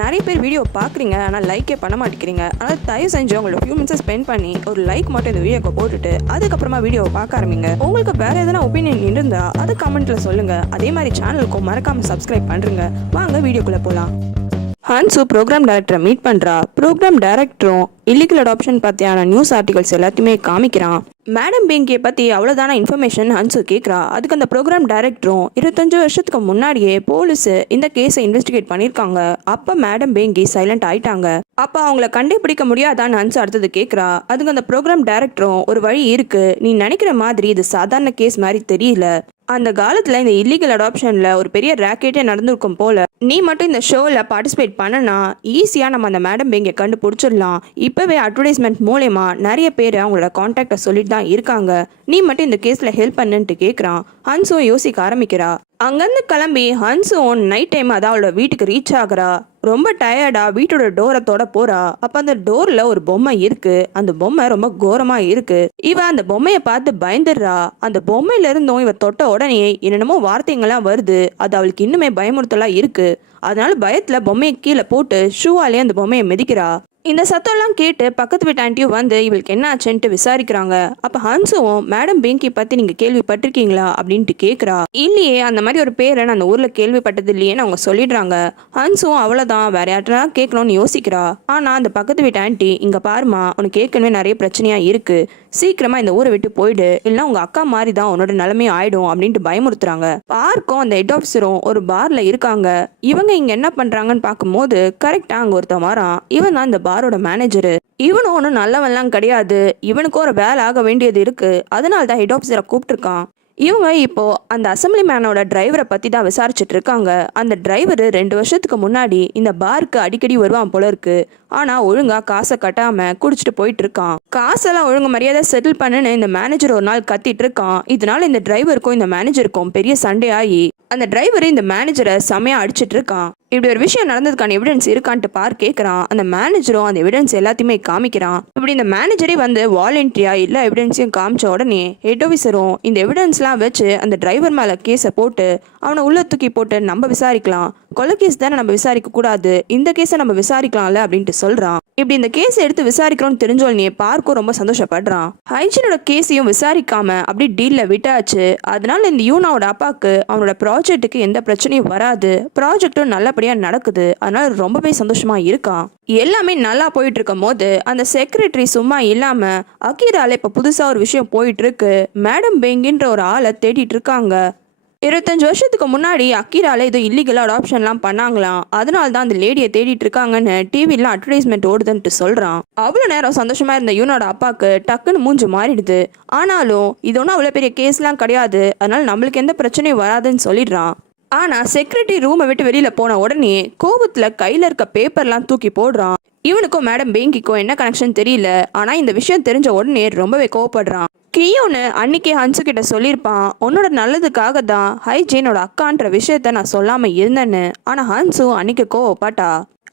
நிறைய பேர் வீடியோ பார்க்குறீங்க, ஆனால் லைக்கே பண்ண மாட்டேங்கிறீங்க. ஆனால் தயவு செஞ்சு உங்களோட ஃபியூ மினிட்ஸ் ஸ்பெண்ட் பண்ணி ஒரு லைக் மட்டும் இந்த வீடியோக்கு போட்டுட்டு அதுக்கப்புறமா வீடியோவை பார்க்க ஆரம்பிங்க. உங்களுக்கு வேற எதனா ஒப்பீனியன் இருந்தால் அதை கமெண்ட்ல சொல்லுங்க. அதே மாதிரி சேனலுக்கும் மறக்காம சப்ஸ்கிரைப் பண்ணுங்க. வாங்க வீடியோக்குள்ள போகலாம். ஹன்சு ப்ரோக்ராம் டைரக்டரை மீட் பண்ணுறா. ப்ரோக்ராம் டைரக்டரும் இல்லீகல் அடாப்ஷன் பற்றியான நியூஸ் ஆர்டிகல்ஸ் எல்லாத்தையுமே காமிக்கிறான். மேடம் பிங்கியை பற்றி அவ்வளோதான இன்ஃபர்மேஷன் ஹன்சு கேட்குறா. அதுக்கு அந்த ப்ரோக்ராம் டைரக்டரும் 25 வருஷத்துக்கு முன்னாடியே போலீஸ் இந்த கேஸை இன்வெஸ்டிகேட் பண்ணியிருக்காங்க. அப்போ மேடம் பிங்கி சைலண்ட் ஆயிட்டாங்க. அப்போ அவங்கள கண்டுபிடிக்க முடியாதான்னு ஹன்சு அடுத்தது கேட்குறா. அதுக்கு அந்த ப்ரோக்ராம் டைரக்டரும் ஒரு வழி இருக்கு, நீ நினைக்கிற மாதிரி இது சாதாரண கேஸ் மாதிரி தெரியல. அந்த காலத்தில் இந்த இல்லீகல் அடாப்ஷனில் ஒரு பெரிய ராக்கெட்டே நடந்திருக்கும் போல. நீ மட்டும் இந்த ஷோவில் பார்ட்டிசிபேட் பண்ணனா ஈஸியாக நம்ம அந்த மேடம் பிங்கை கண்டுபிடிச்சிடலாம். இப்போவே அட்வர்டைஸ்மெண்ட் மூலயமா நிறைய பேர் அவங்களோட கான்டாக்டை சொல்லிட்டு தான் இருக்காங்க. நீ மட்டும் இந்த கேஸில் ஹெல்ப் பண்ணுன்ட்டு கேட்குறான். ஹன்சும் யோசிக்க ஆரம்பிக்கிறா. அங்கேருந்து கிளம்பி ஹன்சும் நைட் டைம் அதான் அவளோட வீட்டுக்கு ரீச் ஆகுறா. ரொம்ப டயர்டா வீட்டோட டோரத்தோட போறா. அப்ப அந்த டோர்ல ஒரு பொம்மை இருக்கு. அந்த பொம்மை ரொம்ப கோரமா இருக்கு. இவ அந்த பொம்மையை பார்த்து பயந்துடுறா. அந்த பொம்மையில இருந்தும் இவ தொட்ட உடனே என்னென்னமோ வார்த்தைங்கள்லாம் வருது. அது அவளுக்கு இன்னுமே பயமுறுத்தலா இருக்கு. அதனால பயத்துல பொம்மையை கீழே போட்டு ஷூவாலே அந்த பொம்மையை மிதிக்கிறா. இந்த சத்தம்லாம் கேட்டு பக்கத்து வீட்டு ஆண்டியும் வந்து இவளுக்கு என்ன ஆச்சுன்ட்டு விசாரிக்கிறாங்க. அப்ப ஹன்சுவும் மேடம் பிங்கி பத்தி நீங்க கேள்விப்பட்டிருக்கீங்களா அப்படின்ட்டு கேட்குறா. இல்லையே, அந்த மாதிரி ஒரு பேரை நான் அந்த ஊர்ல கேள்விப்பட்டது இல்லையேன்னு அவங்க சொல்லிடுறாங்க. ஹன்சுவும் அவ்வளவுதான் வேற யார்ட்டா கேட்கணும்னு யோசிக்கிறா. ஆனா அந்த பக்கத்து வீட்டு ஆண்டி, இங்க பாருமா, உனக்கு ஏற்கனவே நிறைய பிரச்சனையா இருக்கு, சீக்கிரமா இந்த ஊரை விட்டு போயிடு, இல்லைன்னா உங்க அக்கா மாதிரி தான் உன்னோட நிலைமையும் ஆயிடும் அப்படின்ட்டு பயமுறுத்துறாங்க. பார்க்கும் அந்த ஹெட் ஆஃபீஸரும் ஒரு பார்ல இருக்காங்க. இவங்க இங்க என்ன பண்றாங்கன்னு பார்க்கும்போது கரெக்டா அங்க ஒருத்தன் வரான். இவன் தான் இந்த பாரோட மேனேஜரு. இவனும் ஒன்றும் நல்லவன்லாம் கிடையாது. இவனுக்கும் ஒரு வேலை ஆக வேண்டியது இருக்கு. அதனால தான் ஹெட் ஆஃபீஸரை கூப்பிட்டுருக்கான். இவங்க இப்போ அந்த அசம்பிளி மேனோட டிரைவரை பத்தி தான் விசாரிச்சுட்டு இருக்காங்க. அந்த டிரைவர் 2 வருஷத்துக்கு முன்னாடி இந்த பாருக்கு அடிக்கடி வருவான் போல இருக்கு. ஆனா ஒழுங்கா காசை கட்டாம குடிச்சிட்டு போயிட்டு இருக்கான். காசெல்லாம் ஒழுங்கு மரியாதை செட்டில் பண்ணுன்னு இந்த மேனேஜர் ஒரு நாள் கத்திட்டு இருக்கான். இதனால இந்த டிரைவருக்கும் இந்த மேனேஜருக்கும் பெரிய சண்டை ஆகி அந்த டிரைவர் இந்த மேனேஜரை செமையா அடிச்சிட்டு இருக்கான். இப்படி ஒரு விஷயம் நடந்ததுக்கான எவிடன்ஸ் இருக்கான்ட்டு பார் கேட்கறான். அந்த மேனேஜரும் அந்த எவிடன்ஸ் எல்லாத்தையுமே காமிக்கிறான். இப்படி இந்த மேனேஜரே வந்து வாலண்டியா எல்லா எவிடன்ஸையும் காமிச்ச உடனே ஹெட் ஆஃபீஸரும் இந்த எவிடன்ஸ்லாம் வச்சு அந்த டிரைவர் மேல கேஸை போட்டு அவனை உள்ள தூக்கி போட்டு நம்ம விசாரிக்கலாம், கொலை கேஸ் தானே நம்ம விசாரிக்க கூடாது, இந்த கேஸை நம்ம விசாரிக்கலாம்ல அப்படின்ட்டு சொல்றான். இப்படி இந்த கேஸை எடுத்து விசாரிக்கிறோம்னு தெரிஞ்சோடனே பார்க்கும் ரொம்ப சந்தோஷப்படுறான். ஹைஜினோட கேஸையும் விசாரிக்காம அப்படி டீல்ல விட்டாச்சு. அதனால இந்த யூனாவோட அப்பாவுக்கு அவனோட ப்ராஜெக்ட்டுக்கு எந்த பிரச்சனையும் வராது, ப்ராஜெக்டும் நல்லபடியா நடக்குது. அதனால ரொம்பவே சந்தோஷமா இருக்கான். எல்லாமே நல்லா போயிட்டு இருக்கும் போது அந்த செக்ரட்டரி சும்மா இல்லாம அகிரால இப்ப புதுசா ஒரு விஷயம் போயிட்டு இருக்கு. மேடம் பெங்கின்ற ஒரு ஆளை தேடிட்டு இருக்காங்க. 25 வருஷத்துக்கு முன்னாடி அகிரால ஏதோ இல்லீகல் அடாப்ஷன்லாம் பண்ணாங்களாம். அதனால தான் அந்த லேடியை தேடிட்டு இருக்காங்கன்னு டிவிலாம் அட்வர்டைஸ்மெண்ட் ஓடுதுன்ட்டு சொல்றான். அவ்வளோ நேரம் சந்தோஷமா இருந்த யூனோட அப்பாவுக்கு டக்குன்னு மூஞ்சு மாறிடுது. ஆனாலும் இது ஒன்றும் அவ்வளோ பெரிய கேஸ்லாம் கிடையாது, அதனால நம்மளுக்கு எந்த பிரச்சனையும் வராதுன்னு சொல்லிடுறான். ஆனா செக்ரட்டரி ரூமை விட்டு வெளியில போன உடனே கோபத்துல கையில இருக்க பேப்பர்லாம் தூக்கி போடுறான். இவனுக்கும் மேடம் பெங்கிக்கும் என்ன கனெக்ஷன் தெரியல. ஆனா இந்த விஷயம் தெரிஞ்ச உடனே ரொம்பவே கோவப்படுறான். கியோன்னு அன்னைக்கே ஹன்சு கிட்ட சொல்லியிருப்பான், உன்னோட நல்லதுக்காக தான் ஹைஜீனோட அக்கான்ற விஷயத்த நான் சொல்லாம இருந்தேன்னு. ஆனா ஹன்சு அன்னைக்கு கோவப்பட்டா.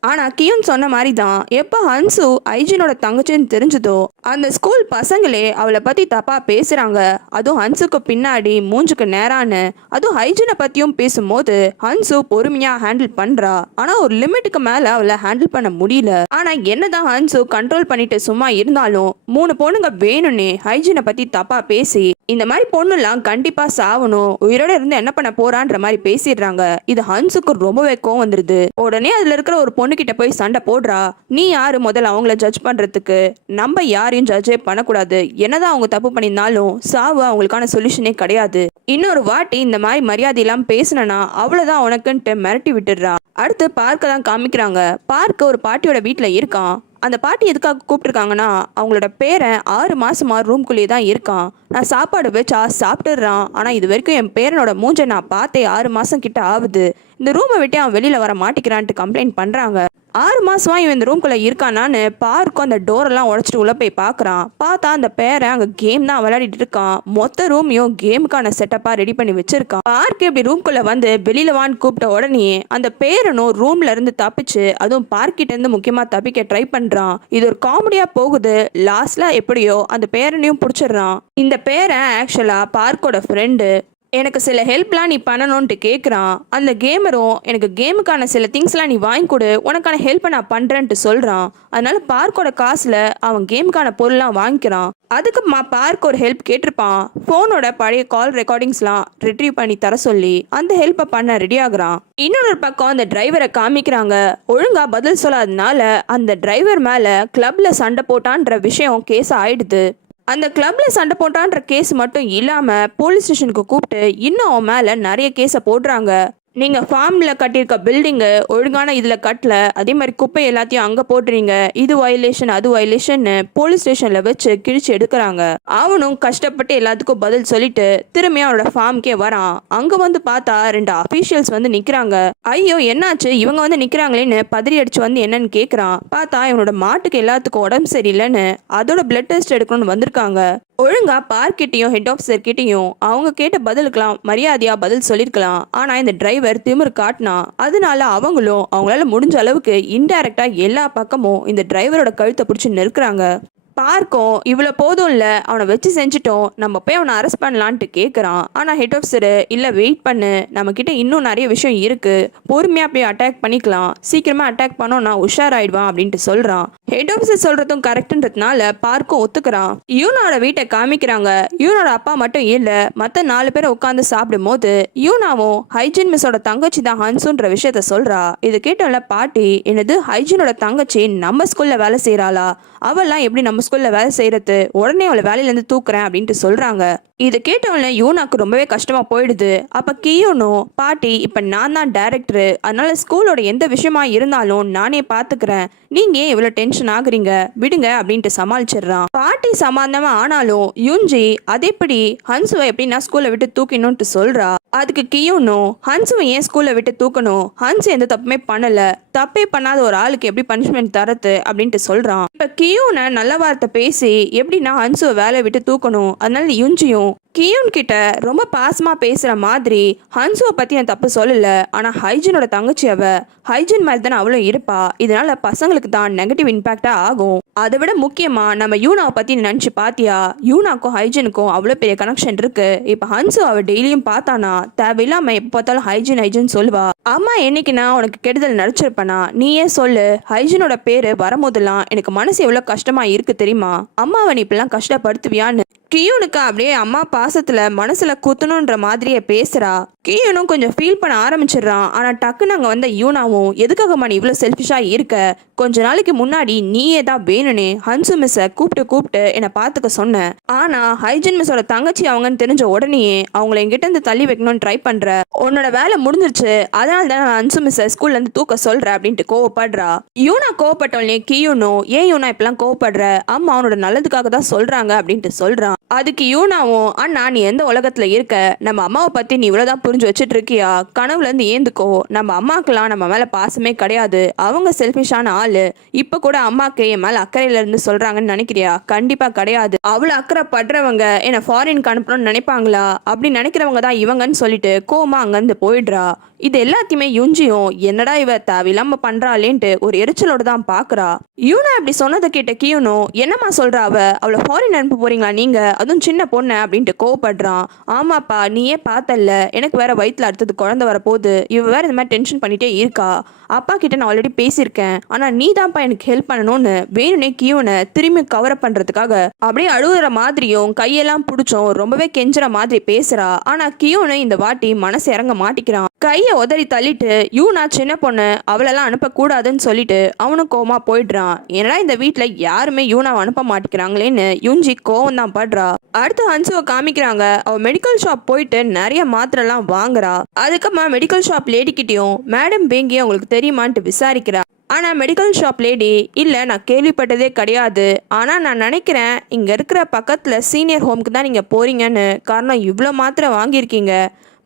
ஆனா கியோன் சொன்ன மாதிரி தான், எப்ப ஹன்சு ஹைஜீனோட தங்கச்சின்னு தெரிஞ்சதோ அந்த ஸ்கூல் பசங்களே அவளை பத்தி தப்பா பேசுறாங்க. அதுவும் ஹன்சுக்கு பின்னாடி மூஞ்சுக்கு நேரான்னு. அதுவும் ஹைஜீனை பத்தியும் பேசும்போது ஹன்சு பொறுமையா ஹேண்டில் பண்றா. ஆனா ஒரு லிமிட்டுக்கு மேல அவளை ஹேண்டில் பண்ண முடியல. ஆனா என்னதான் ஹன்சு கண்ட்ரோல் பண்ணிட்டு சும்மா இருந்தாலும் 3 பொண்ணுங்க வேணும்னே ஹைஜீனை பத்தி தப்பா பேசி இந்த மாதிரி பொண்ணுலாம் கண்டிப்பா சாவணும், உயிரோட இருந்து என்ன பண்ண போறான்ற மாதிரி பேசிடுறாங்க. இது ஹன்சுக்கு ரொம்பவே கோவம் வந்துருது. உடனே அதுல இருக்கிற ஒரு பொண்ணு கிட்ட போய் சண்டை போடுறா. நீ யாரு முதல்ல அவங்கள ஜட்ஜ் பண்றதுக்கு? நம்ம யாரையும் ஜட்ஜே பண்ணக்கூடாது. என்னதான் அவங்க தப்பு பண்ணியிருந்தாலும் சாவு அவங்களுக்கான சொல்யூஷனே கிடையாது. இன்னொரு வாட்டி இந்த மாதிரி மரியாதை எல்லாம் பேசினா அவ்வளவுதான் உனக்குன்ட்டு மிரட்டி விட்டுடுறா. அடுத்து பார்க்க தான் காமிக்கிறாங்க. பார்க்க ஒரு பாட்டியோட வீட்டுல இருக்கான். அந்த பாட்டி எதுக்காக கூப்பிட்டுருக்காங்கன்னா, அவங்களோட பேரன் 6 மாசமா ரூம்குள்ளேயே தான் இருக்கான். நான் சாப்பாடு வச்சா சாப்பிட்டுடுறான். ஆனால் இது வரைக்கும் என் பேரனோட மூஞ்சை நான் பார்த்தே 6 மாதம் கிட்ட ஆகுது. இந்த ரூமை விட்டு அவன் வெளியில் வர மாட்டேங்கிறான்ட்டு கம்ப்ளைண்ட் பண்ணுறாங்க. 6 மாசமா இவன் இந்த ரூம்குள்ளே இருக்கானான்னு பார்க்கும் அந்த டோரெல்லாம் உடச்சிட்டு உள்ள போய் பார்க்குறான். பார்த்தா அந்த பேரன் அங்கே கேம் தான் விளையாடிட்டு இருக்கான். மொத்த ரூமையும் கேமுக்கான செட்டப்பாக ரெடி பண்ணி வச்சிருக்கான். பார்க்கு இப்படி ரூம்குள்ளே வந்து வெளியில வான்னு கூப்பிட்ட உடனே அந்த பேரனும் ரூம்ல இருந்து தப்பிச்சு, அதுவும் பார்க்கிட்ட இருந்து முக்கியமாக தப்பிக்க ட்ரை பண்ணுறான். இது ஒரு காமெடியா போகுது. லாஸ்ட்ல எப்படியோ அந்த பேரனையும் பிடிச்சிடுறான். இந்த பேரன் ஆக்சுவலா பார்க்கோட ஃப்ரெண்டு. எனக்கு சில ஹெல்ப்லாம் நீ பண்ணணும்ன்ட்டு கேட்குறான். அந்த கேமரும் எனக்கு கேமுக்கான சில திங்ஸ்லாம் நீ வாங்கி கொடு, உனக்கான ஹெல்ப்பை நான் பண்ணுறேன்ட்டு சொல்கிறான். அதனால பார்க்கோட காசில் அவன் கேமுக்கான பொருள்லாம் வாங்கிக்கிறான். அதுக்கு பார்க் ஒரு ஹெல்ப் கேட்டிருப்பான். ஃபோனோட பழைய கால் ரெக்கார்டிங்ஸ்லாம் ரிட்ரீவ் பண்ணி தர சொல்லி அந்த ஹெல்ப்பை பண்ண ரெடி ஆகுறான். இன்னொரு பக்கம் அந்த டிரைவரை காமிக்கிறாங்க. ஒழுங்கா பதில் சொல்லாதனால அந்த டிரைவர் மேலே கிளப்ல சண்டை போட்டான்ற விஷயம் கேஸ் ஆயிடுது. அந்த கிளப்ல சண்டை போட்டான்ற கேஸ் மட்டும் இல்லாம போலீஸ் ஸ்டேஷனுக்கு கூப்பிட்டு இன்னும் அவன் மேல நிறைய கேஸை போடுறாங்க. நீங்க ஃபார்ம்ல கட்டியிருக்க பில்டிங்கு ஒழுங்கான இதுல கட்டல, அதே மாதிரி குப்பை எல்லாத்தையும் அங்க போட்டுறீங்க, இது வயலேஷன் அது வயலேஷன் போலீஸ் ஸ்டேஷன்ல வச்சு கிழிச்சு எடுக்கிறாங்க. அவனும் கஷ்டப்பட்டு எல்லாத்துக்கும் பதில் சொல்லிட்டு திரும்பியும் அவனோட ஃபார்முக்கே வரான். அங்க வந்து பார்த்தா 2 அபிஷியல்ஸ் வந்து நிக்கிறாங்க. ஐயோ என்னாச்சு இவங்க வந்து நிக்கிறாங்களேன்னு பதறி அடிச்சு வந்து என்னன்னு கேக்குறான். பார்த்தா இவனோட மாட்டுக்கு எல்லாத்துக்கும் உடம்பு சரியில்லைன்னு அதோட பிளட் டெஸ்ட் எடுக்கணும்னு வந்திருக்காங்க. ஒழுங்கா பார்க்கிட்டையும் ஹெட் ஆஃபீஸர் கிட்டையும் அவங்க கேட்ட பதிலுக்கெல்லாம் மரியாதையா பதில் சொல்லிருக்கலாம். ஆனா இந்த டிரைவர் திமிர் காட்டினா. அதனால அவங்களும் அவங்களால முடிஞ்ச அளவுக்கு இன்டைரக்டா எல்லா பக்கமும் இந்த டிரைவரோட கழுத்தை பிடிச்சி நெருக்குறாங்க. பார்க்கும் இவ்வளோ போதும் இல்லை, அவனை வச்சு செஞ்சுட்டோம், நம்ம போய் அவனை அரெஸ்ட் பண்ணலான்ட்டு கேட்குறான். ஆனால் ஹெட் ஆஃபீஸரு இல்லை வெயிட் பண்ணு, நம்மக்கிட்ட இன்னும் நிறைய விஷயம் இருக்குது, பொறுமையாக போய் அட்டாக் பண்ணிக்கலாம், சீக்கிரமாக அட்டாக் பண்ணோன்னா உஷாராயிடுவான் அப்படின்ட்டு சொல்கிறான். ஹெட் ஆஃபீஸர் சொல்கிறதும் கரெக்டுன்றதுனால பார்க்கும் ஒத்துக்கிறான். யூனாவோட வீட்டை காமிக்கிறாங்க. யூனோட அப்பா மட்டும் இல்லை, மற்ற 4 பேரை உட்காந்து சாப்பிடும் போது யூனாவும் ஹைஜின் மிஸ்ஸோட தங்கச்சி தான் ஹன்சுன்ற விஷயத்த சொல்கிறா. இது கேட்டோம்ல பாட்டி, என்னது ஹைஜினோட தங்கச்சி நம்ம ஸ்கூலில் வேலை செய்கிறாளா, அவெல்லாம் எப்படி நம்ம ஸ்கூல்ல வேலை செய்யறது, உடனே அவளை வேலையிலேருந்து தூக்குறேன் அப்படின்ட்டு சொல்றாங்க. இது கேட்டவன யூனாக்கு ரொம்பவே கஷ்டமா போயிடுது. அப்ப கியோனும் பாட்டி, இப்ப நான் தான் டைரக்டரு, அதனால ஸ்கூலோட எந்த விஷயமா இருந்தாலும் நானே பாத்துக்கிறேன், நீங்க ஏன் இவ்வளவு டென்ஷன் ஆகுறீங்க, விடுங்க அப்படின்ட்டு சமாளிச்சிடுறான். பாட்டி சமாதானமா ஆனாலும் யூஞ்சி அதேபடி ஹன்சுவை எப்படி நான் ஸ்கூல்ல விட்டு தூக்கணும்ட்டு சொல்றா. அதுக்கு கியோனும் ஹன்சுவை ஏன் ஸ்கூல்ல விட்டு தூக்கணும், ஹன்சு எந்த தப்புமே பண்ணல, தப்பே பண்ணாத ஒரு ஆளுக்கு எப்படி பனிஷ்மெண்ட் தரது அப்படின்ட்டு சொல்றான். இப்ப கியோனை நல்ல வார்த்தை பேசி எப்படின்னா ஹன்சுவை வேலையை விட்டு தூக்கணும். அதனால யூஞ்சியும் கியோன் கிட்ட ரொம்ப பாசமா பேசுற மாதிரி ஹன்சுவை பத்தி நான் தப்பு சொல்லல, ஆனா ஹைஜினோட தங்கச்சி அவ, ஹைஜின் மாதிரி தானே அவளும் இருப்பா, இதனால பசங்களுக்கு தான் நெகட்டிவ் இம்பாக்டா ஆகும். அதை விட முக்கியமா நம்ம யூனாவை பத்தி நினைச்சு பாத்தியா, யூனாக்கும் ஹைஜினுக்கும் அவ்வளவு பெரிய கனெக்ஷன் இருக்கு. இப்ப ஹன்சு அவ டெய்லியும் பார்த்தானா தேவையில்லாம எப்ப பார்த்தாலும் ஹைஜின் ஹைஜின் சொல்லுவா. அம்மா என்னைக்கு நான் உனக்கு கெடுதல் நடிச்சிருப்பனா, நீயே சொல்லு, ஹைஜினோட பேரு வரும்போதெல்லாம் எனக்கு மனசு எவ்வளவு கஷ்டமா இருக்கு தெரியுமா, அம்மாவை நீ இப்பெல்லாம் கஷ்டப்படுத்துவியான்னு. கியூனுக்கு அப்படியே அம்மா பாசத்துல மனசுல குத்தணுன்ற மாதிரியே பேசுறா. கியூனும் கொஞ்சம் ஃபீல் பண்ண ஆரம்பிச்சிடுறான். ஆனா டக்குன்னு அங்க வந்த யூனாவும், எதுக்காகமா நீ இவ்வளவு செல்ஃபிஷா இருக்க, கொஞ்ச நாளைக்கு முன்னாடி நீயே தான் வேணுனே ஹன்சு மிஸ்ஸை கூப்பிட்டு என்னை பார்த்துக்க சொன்ன, ஆனா ஹைஜின் மிஸ்ஸோட தங்கச்சி அவங்கன்னு தெரிஞ்ச உடனேயே அவங்கள என்கிட்ட இருந்து தள்ளி வைக்கணும்னு ட்ரை பண்ற, உன்னோட வேலை முடிஞ்சிருச்சு, அதனால தான் நான் ஹன்சு மிஸ்ஸை ஸ்கூல்ல இருந்து தூக்க சொல்றேன் அப்படின்ட்டு கோவப்படுறா. யூனா கோவப்பட்டோன்னே கியூனும், ஏன் யூனா இப்பெல்லாம் கோவப்படுற, அம்மா அவனோட நல்லதுக்காக தான் சொல்றாங்க அப்படின்ட்டு சொல்றான். அதுக்கு யூனாவும், அண்ணா நீ எந்த உலகத்துல இருக்க, நம்ம அம்மாவை பத்தி நீ இவ்வளவுதான் புரிஞ்சு வச்சுட்டு இருக்கியா, கனவுல இருந்து ஏந்துக்கோ, நம்ம அம்மாக்கெல்லாம் நம்ம மேல பாசமே கிடையாது, அவங்க செல்ஃபிஷான ஆளு, இப்ப கூட அம்மாக்கு என் மேல அக்கறையில இருந்து சொல்றாங்கன்னு நினைக்கிறியா, கண்டிப்பா கிடையாது, அவ்வளவு அக்கறை படுறவங்க என்ன ஃபாரினுக்கு அனுப்பணும்னு நினைப்பாங்களா, அப்படி நினைக்கிறவங்க தான் இவங்கன்னு சொல்லிட்டு கோமா அங்கிருந்து போயிடுறா. இது எல்லாத்தையுமே யுஞ்சியும், என்னடா இவ தேவையில்லாம பண்றாளேன்ட்டு ஒரு எரிச்சலோட தான் பாக்குறா. யூனா இப்படி சொன்னதை கேட்ட கியூனும், என்னம்மா சொல்றா அவளை ஃபாரின் அனுப்ப போறீங்களா நீங்க, அதுவும் சின்ன பொண்ணு அப்படின்ட்டு கோவப்படுறான். ஆமாப்பா நீயே பார்த்தல்ல, எனக்கு வேற வயிற்றுல அடுத்தது குழந்தை வர போகுது, இவ வேற இந்த மாதிரி டென்ஷன் பண்ணிட்டே இருக்கா, அப்பா கிட்ட நான் ஆல்ரெடி பேசியிருக்கேன், ஆனா நீ தான்ப்பா எனக்கு ஹெல்ப் பண்ணணும்னு வேணுனே கியூனை திரும்பி கவர் பண்றதுக்காக அப்படியே அழுகுற மாதிரியும் கையெல்லாம் பிடிச்சோம் ரொம்பவே கெஞ்சுற மாதிரி பேசுறா. ஆனா கியூனு இந்த வாட்டி மனசு இறங்க மாட்டிக்கிறான். கையை உதறி தள்ளிட்டு யூனா சின்ன பொண்ணு அவளெல்லாம் அனுப்பக்கூடாதுன்னு சொல்லிட்டு அவனும் கோவமா போயிடுறான். ஏன்னா இந்த வீட்டுல யாருமே யூனாவை அனுப்ப மாட்டேங்கிறாங்களேன்னு யூஞ்சி கோவம் தான் படுறா. அடுத்து ஹன்சுவை காமிக்கிறாங்க. அவ மெடிக்கல் ஷாப் போயிட்டு நிறைய மாத்திரைலாம் வாங்குறா. அதுக்கப்புறமா மெடிக்கல் ஷாப் லேடிக்கிட்டையும் மேடம் பேங்கியும் உங்களுக்கு தெரியுமான்ட்டு விசாரிக்கிறா. ஆனா மெடிக்கல் ஷாப் லேடி, இல்ல நான் கேள்விப்பட்டதே கிடையாது, ஆனா நான் நினைக்கிறேன் இங்க இருக்கிற பக்கத்துல சீனியர் ஹோம்க்கு தான் நீங்க போறீங்கன்னு, காரணம் இவ்வளோ மாத்திரை வாங்கியிருக்கீங்க,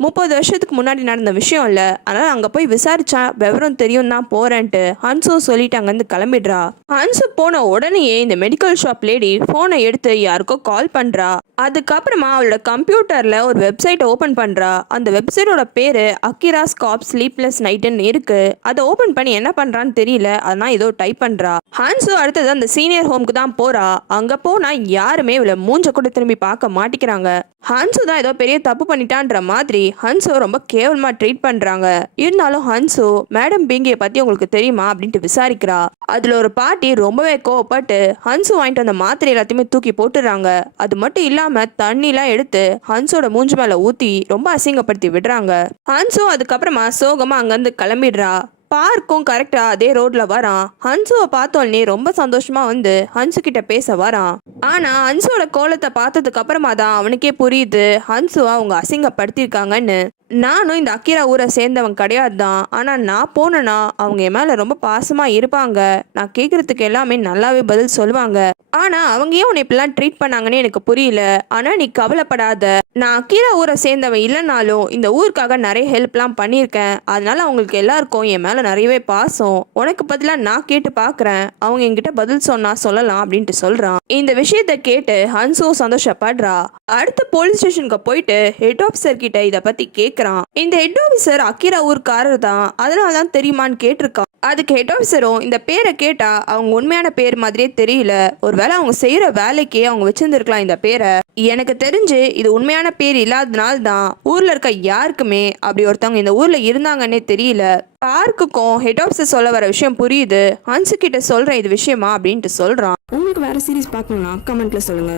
30 வருஷத்துக்கு முன்னாடி நடந்த விஷயம் இல்லை, அதனால் அங்கே போய் விசாரிச்சா விவரம் தெரியும் தான் போகிறேன்ட்டு ஹன்சு சொல்லிட்டு அங்கேருந்து கிளம்பிடுறா. ஹன்சு போன உடனேயே இந்த மெடிக்கல் ஷாப் லேடி ஃபோனை எடுத்து யாருக்கோ கால் பண்ணுறா. அதுக்கப்புறமா அவளோட கம்ப்யூட்டரில் ஒரு வெப்சைட்டை ஓப்பன் பண்ணுறா. அந்த வெப்சைட்டோட பேர் அக்கிராஸ் காப் ஸ்லீப்லெஸ் நைட்டுன்னு இருக்கு. அதை ஓப்பன் பண்ணி என்ன பண்ணுறான்னு தெரியல, அதனால் ஏதோ டைப் பண்ணுறா. ஹன்சு அடுத்தது அந்த சீனியர் ஹோம்க்கு தான் போகிறா. அங்கே போனால் யாருமே இவளை மூஞ்ச கூட திரும்பி பார்க்க மாட்டிக்கிறாங்க. ஹன்சு தான் ஏதோ பெரிய தப்பு பண்ணிட்டான்ற மாதிரி ஹன்சு ரொம்ப கேவலமா ட்ரீட் பண்றாங்க. இருந்தாலும் ஹன்சு மேடம் பிங்கியை பத்தி உங்களுக்கு தெரியுமா அப்படின்ட்டு விசாரிக்கிறா. அதுல ஒரு பாட்டி ரொம்பவே கோவப்பட்டு ஹன்சு வாங்கிட்டு வந்த மாத்திரை எல்லாத்தையுமே தூக்கி போட்டுறாங்க. அது மட்டும் இல்லாம தண்ணிலாம் எடுத்து ஹன்சோட மூஞ்சி மேல ஊத்தி ரொம்ப அசிங்கப்படுத்தி விடுறாங்க. ஹன்சு அதுக்கப்புறமா சோகமா அங்கிருந்து கிளம்பிடுறா. பார்க்கும் கரெக்டா அதே ரோட்ல வரான். ஹன்சுவை பார்த்தோன்னே ரொம்ப சந்தோஷமா வந்து ஹன்சு கிட்ட பேச வரான். ஆனா ஹன்சோட கோலத்தை பார்த்ததுக்கு அப்புறமா தான் அவனுக்கே புரியுது ஹன்சுவை அவங்க அசிங்கப்படுத்திருக்காங்கன்னு. நானும் இந்த அக்கிரா ஊரை சேர்ந்தவன் கிடையாது தான், ஆனால் நான் போனேன்னா அவங்க என் மேலே ரொம்ப பாசமாக இருப்பாங்க. நான் கேட்குறதுக்கு எல்லாமே நல்லாவே பதில் சொல்லுவாங்க. ஆனால் அவங்க ஏன் உன்னை இப்படிலாம் ட்ரீட் பண்ணாங்கன்னு எனக்கு புரியல. ஆனால் நீ கவலைப்படாத, நான் அக்கிரா ஊரை சேர்ந்தவன் இல்லைனாலும் இந்த ஊருக்காக நிறைய ஹெல்ப்லாம் பண்ணியிருக்கேன். அதனால அவங்களுக்கு எல்லாருக்கும் என் மேலே நிறையவே பாசம். உனக்கு பதிலாக நான் கேட்டு பார்க்குறேன், அவங்க என்கிட்ட பதில் சொன்னா சொல்லலாம் அப்படின்ட்டு சொல்கிறான். இந்த விஷயத்த கேட்டு ஹன்சு சந்தோஷப்படுறா. அடுத்த போலீஸ் ஸ்டேஷனுக்கு போயிட்டு ஹெட் ஆஃபீஸர் கிட்ட இதை பற்றி கேட்குறான். இந்த ஹெட் ஆஃபீஸர் அக்கிரா ஊர்க்காரர் தான், அதனால தான் தெரியுமான்னு கேட்டிருக்கான். அதுக்கு ஹெட் ஆஃபீஸரும் இந்த பேரை கேட்டா அவங்க உண்மையான பேர் மாதிரியே தெரியல, ஒருவேளை அவங்க செய்யற வேலைக்கே அவங்க வச்சிருந்துருக்கலாம் இந்த பேரை. எனக்கு தெரிஞ்சு இது உண்மையான பேர் இல்லாதனால தான் ஊர்ல இருக்க யாருக்குமே அப்படி ஒருத்தவங்க இந்த ஊர்ல இருந்தாங்கன்னே தெரியல. பார்க்குக்கும் ஹெட் ஆஃபீஸர் சொல்ல வர விஷயம் புரியுது. ஹன்சு கிட்ட சொல்றேன் இது விஷயமா அப்படின்ட்டு சொல்றான். உங்களுக்கு வேற சீரிஸ் பார்க்கணும்னா கமெண்ட்ல சொல்லுங்க.